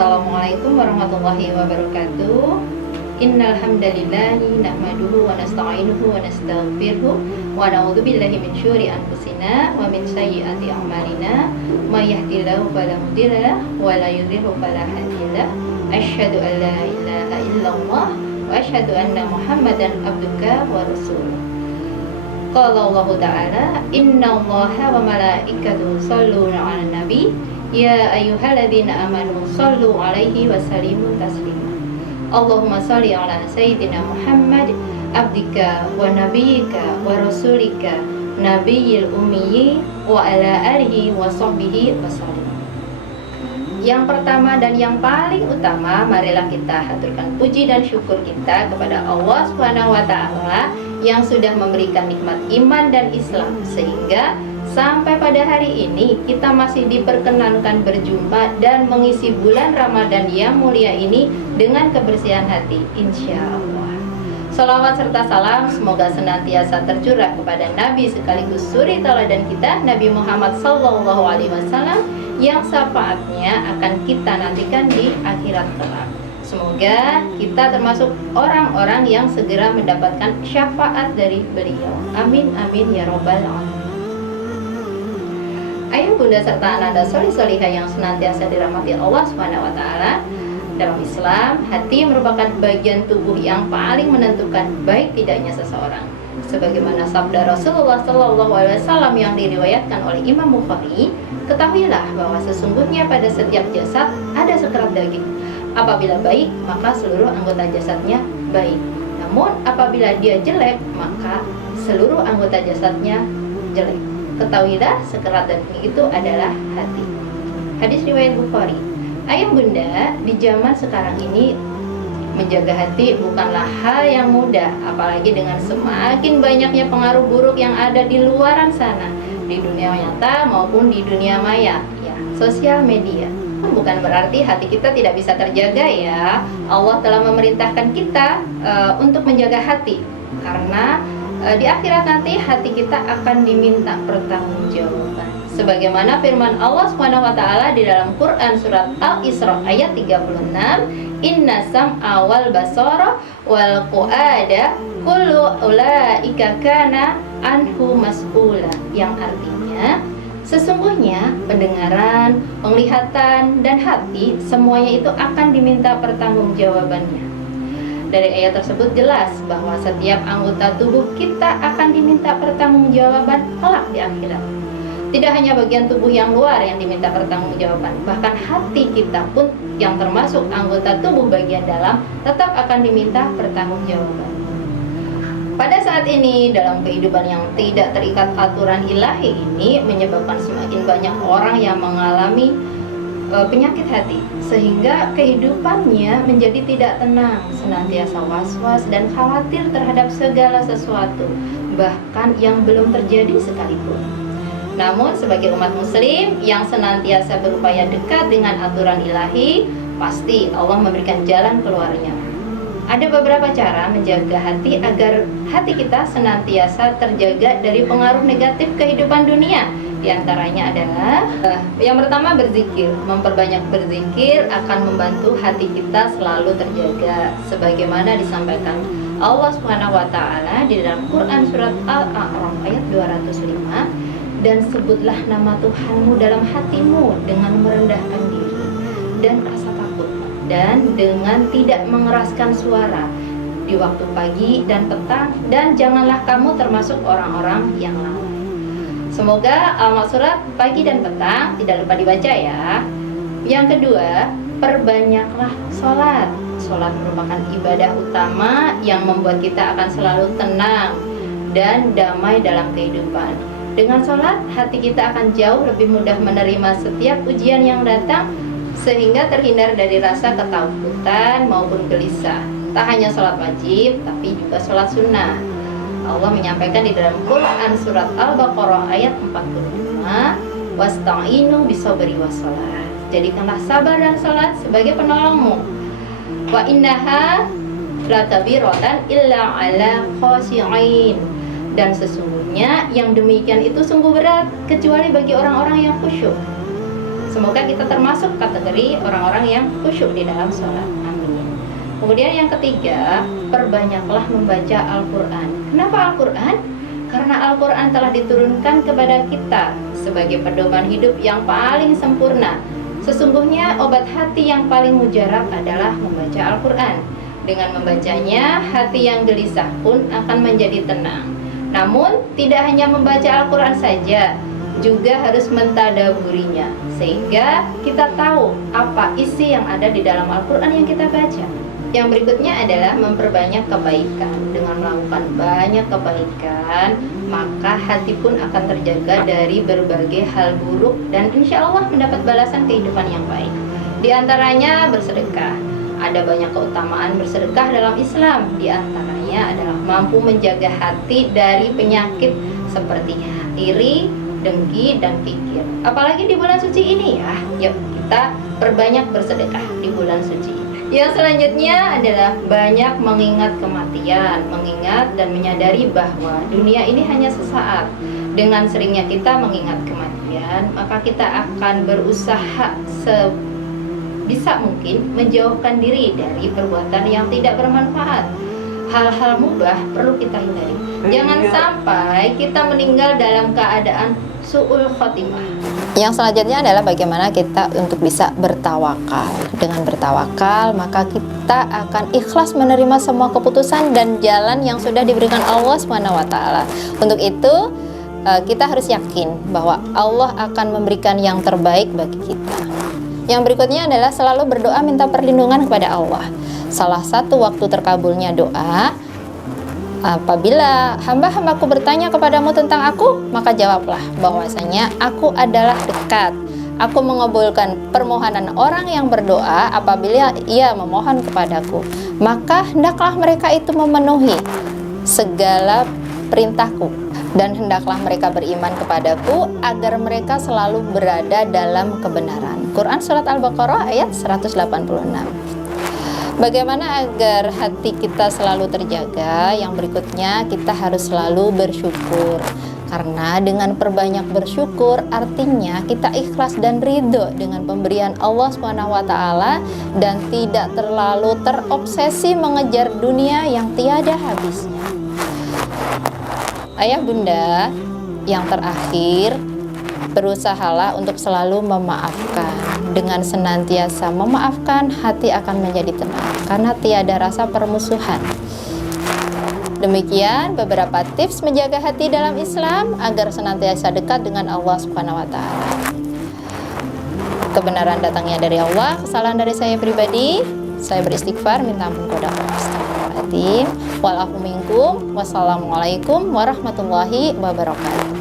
Assalamualaikum warahmatullahi wabarakatuh. Innal hamdalillahi nahmaduhu wa nasta'inuhu wa nastaghfiruh wa na'udzu billahi min syururi anfusina wa min sayyiati a'malina may yahdihillahu fala mudhillalah wa la yudhlilhu fala hadiyalah. Asyhadu an la ilaha illallah wa asyhadu anna Muhammadan abduka wa rasuluh. Qala Allah Ta'ala, innallaha wa malaikatahu yusholluna 'alan nabi ya ayyuhalladzina amanu shollu 'alaihi wa sallimu taslima. Allahumma sholli 'ala sayyidina Muhammad abdika wa nabiyyika wa rasulika nabiyil ummi wa 'ala alihi wa sahbihi wasallam. Yang pertama dan yang paling utama, marilah kita haturkan puji dan syukur kita kepada Allah Subhanahu wa Ta'ala yang sudah memberikan nikmat iman dan Islam, sehingga sampai pada hari ini kita masih diperkenankan berjumpa dan mengisi bulan Ramadan yang mulia ini dengan kebersihan hati, insya Allah. Salawat serta salam semoga senantiasa tercurah kepada Nabi sekaligus suri tauladan kita, Nabi Muhammad SAW, yang syafaatnya akan kita nantikan di akhirat kelak. Semoga kita termasuk orang-orang yang segera mendapatkan syafaat dari beliau. Amin amin ya robbal alamin. Ayah bunda serta ananda solih-solihah yang senantiasa dirahmati Allah Subhanahu wa Ta'ala. Dalam Islam, hati merupakan bagian tubuh yang paling menentukan baik tidaknya seseorang. Sebagaimana sabda Rasulullah SAW yang diriwayatkan oleh Imam Bukhari, ketahuilah bahwa sesungguhnya pada setiap jasad ada sekerat daging. Apabila baik, maka seluruh anggota jasadnya baik. Namun apabila dia jelek, maka seluruh anggota jasadnya jelek. Ketahuilah sekerat daging itu adalah hati. Hadis riwayat Bukhari. Ayah bunda, di zaman sekarang ini menjaga hati bukanlah hal yang mudah, apalagi dengan semakin banyaknya pengaruh buruk yang ada di luaran sana, di dunia nyata maupun di dunia maya, ya, sosial media. Bukan berarti hati kita tidak bisa terjaga ya. Allah telah memerintahkan kita untuk menjaga hati, karena di akhirat nanti hati kita akan diminta pertanggungjawaban. Sebagaimana firman Allah Subhanahu wa Ta'ala di dalam Quran surat Al-Isra ayat 36, Inna sam'a wal basara wal fuada kullu ulaika kana anhu mas'ula, yang artinya sesungguhnya pendengaran, penglihatan, dan hati semuanya itu akan diminta pertanggungjawabannya. Dari ayat tersebut jelas bahwa setiap anggota tubuh kita akan diminta pertanggungjawaban kelak di akhirat. Tidak hanya bagian tubuh yang luar yang diminta pertanggungjawaban, bahkan hati kita pun yang termasuk anggota tubuh bagian dalam tetap akan diminta pertanggungjawaban. Pada saat ini, dalam kehidupan yang tidak terikat aturan ilahi ini menyebabkan semakin banyak orang yang mengalami penyakit hati, sehingga kehidupannya menjadi tidak tenang, senantiasa was-was dan khawatir terhadap segala sesuatu, bahkan yang belum terjadi sekalipun. Namun sebagai umat muslim yang senantiasa berupaya dekat dengan aturan ilahi, pasti Allah memberikan jalan keluarnya. Ada beberapa cara menjaga hati agar hati kita senantiasa terjaga dari pengaruh negatif kehidupan dunia. Di antaranya adalah yang pertama, berzikir. Memperbanyak berzikir akan membantu hati kita selalu terjaga, sebagaimana disampaikan Allah Subhanahu wa Ta'ala di dalam Quran surat Al-A'raf ayat 205, dan sebutlah nama Tuhanmu dalam hatimu dengan merendahkan diri dan rasa takut, dan dengan tidak mengeraskan suara di waktu pagi dan petang, dan janganlah kamu termasuk orang-orang yang lalai. Semoga alamat surat pagi dan petang tidak lupa dibaca ya. Yang kedua, perbanyaklah sholat. Sholat merupakan ibadah utama yang membuat kita akan selalu tenang dan damai dalam kehidupan. Dengan sholat, hati kita akan jauh lebih mudah menerima setiap ujian yang datang, sehingga terhindar dari rasa ketakutan maupun gelisah. Tak hanya sholat wajib, tapi juga sholat sunnah. Allah menyampaikan di dalam Quran surat Al-Baqarah ayat 45, wasta'inu bisabri wassalah. Jadikanlah sabar dan sholat sebagai penolongmu. Wa innaha latabiratan illa ala khashi'in. Dan sesungguhnya yang demikian itu sungguh berat kecuali bagi orang-orang yang khusyuk. Semoga kita termasuk kategori orang-orang yang khusyuk di dalam sholat. Amin. Kemudian yang ketiga, perbanyaklah membaca Al-Quran. Kenapa Al-Quran? Karena Al-Quran telah diturunkan kepada kita sebagai pedoman hidup yang paling sempurna. Sesungguhnya obat hati yang paling mujarab adalah membaca Al-Quran. Dengan membacanya, hati yang gelisah pun akan menjadi tenang. Namun, tidak hanya membaca Al-Quran saja, juga harus mentadaburinya, sehingga kita tahu apa isi yang ada di dalam Al-Quran yang kita baca. Yang berikutnya adalah memperbanyak kebaikan. Dengan melakukan banyak kebaikan, maka hati pun akan terjaga dari berbagai hal buruk dan insya Allah mendapat balasan kehidupan yang baik. Di antaranya bersedekah. Ada banyak keutamaan bersedekah dalam Islam. Di antaranya adalah mampu menjaga hati dari penyakit seperti iri, dengki, dan kikir. Apalagi di bulan suci ini ya. Yuk kita perbanyak bersedekah di bulan suci. Yang selanjutnya adalah banyak mengingat kematian, mengingat dan menyadari bahwa dunia ini hanya sesaat. Dengan seringnya kita mengingat kematian, maka kita akan berusaha sebisa mungkin menjauhkan diri dari perbuatan yang tidak bermanfaat. Hal-hal mubah perlu kita hindari. Jangan sampai kita meninggal dalam keadaan su'ul khotimah. Yang selanjutnya adalah bagaimana kita untuk bisa bertawakal. Dengan bertawakal, maka kita akan ikhlas menerima semua keputusan dan jalan yang sudah diberikan Allah SWT. Untuk itu, kita harus yakin bahwa Allah akan memberikan yang terbaik bagi kita. Yang berikutnya adalah selalu berdoa minta perlindungan kepada Allah. Salah satu waktu terkabulnya doa, apabila hamba-hambaku bertanya kepadamu tentang aku, maka jawablah bahwasanya aku adalah dekat. Aku mengabulkan permohonan orang yang berdoa apabila ia memohon kepadaku. Maka hendaklah mereka itu memenuhi segala perintahku, dan hendaklah mereka beriman kepadaku agar mereka selalu berada dalam kebenaran. Quran Surat Al-Baqarah ayat 186. Bagaimana agar hati kita selalu terjaga? Yang berikutnya, kita harus selalu bersyukur. Karena dengan perbanyak bersyukur, artinya kita ikhlas dan ridho dengan pemberian Allah SWT dan tidak terlalu terobsesi mengejar dunia yang tiada habisnya. Ayah bunda, yang terakhir, berusahalah untuk selalu memaafkan. Dengan senantiasa memaafkan, hati akan menjadi tenang karena tiada rasa permusuhan. Demikian beberapa tips menjaga hati dalam Islam agar senantiasa dekat dengan Allah Subhanahu wa taala. Kebenaran datangnya dari Allah, kesalahan dari saya pribadi. Saya beristighfar, minta ampun kepada Allah. Astagfirullahaladzim. Wal minkum. Wassalamualaikum warahmatullahi wabarakatuh.